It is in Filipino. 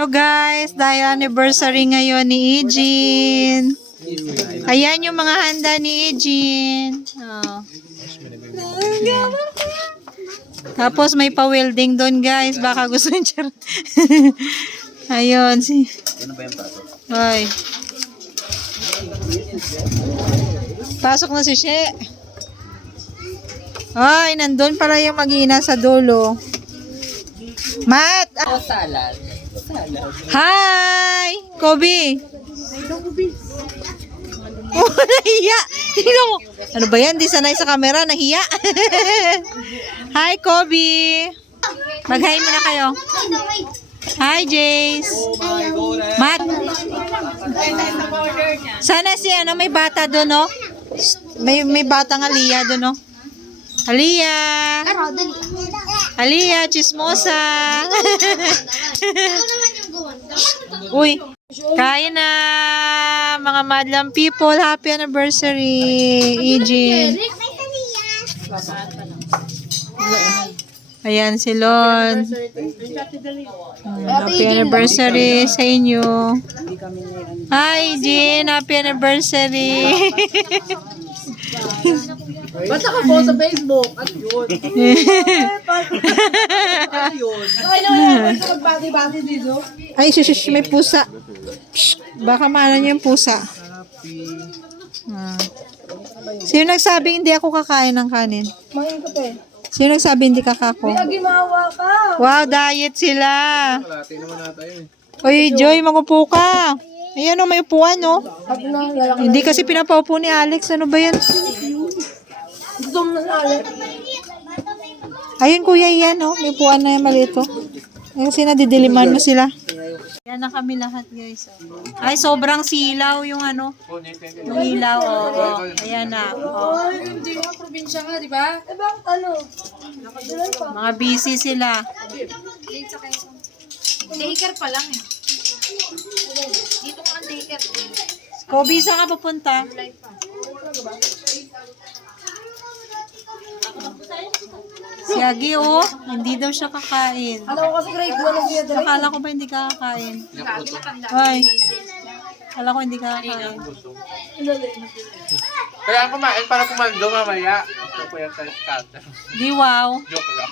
So guys, dahil anniversary ngayon ni Eugene. Ayan yung mga handa ni Eugene. Oh. Tapos may pa-welding doon guys. Baka gusto niya. Ayun. Ano ba yung pato? Ay. Pasok na si She. Ay, nandun pala yung mag-iina sa dulo. Matt! Salad. Hi! Kobe! Oh, nahiya! Tingnan mo. Ano ba yan? Di sanay sa camera. Nahiya. Hi, Kobe! Mag-hi muna kayo. Hi, Jace! Matt! Sana si ano, may bata doon, no? May batang Aliyah doon, no? Aliyah! Aliyah, chismosa! Uy! Kain na, mga madlang people. Happy anniversary, Eugene. Ayan si Lon. Happy anniversary sa inyo. Hi, Eugene. Happy anniversary. Basta ka po sa Facebook. Ano yun? Ano yun? Okay naman yan. Magbati-bati dito. Ay, shush, may pusa. Psh, baka maano niya yung pusa. Sino nagsabing hindi ako kakain ng kanin? Mahin ko te. Sino nagsabi hindi kakako? Gimawa ka. Wow, diet sila. Uy, Joy, magupo ka. Ayan o, may upuan o. Hindi kasi pinapaupo ni Alex. Ano ba yan? Gusto mo na alat. Ayun, kuya, yan o. May upuan na yan, maliit o. Kasi nadidiliman mo sila. Yan na kami lahat, guys. Ay, sobrang silaw yung ano. Yung ilaw, o. Ayan na. O. Hindi mo probinsya ka, di ba? Eh bakit ano? Mga busy sila. Daycare pa lang eh. Dito ko ang daycare. Kobe, saan ka pupunta? Si Agi, oh. Hindi daw siya kakain. Ano ko kasi grade 1 na siya. Akala ko ba hindi ka kakain? Ay. Akala ko hindi ka kakain. Kaya kumain para kumando mamaya. Ito po yung sa counter. Di wow. Joke lang.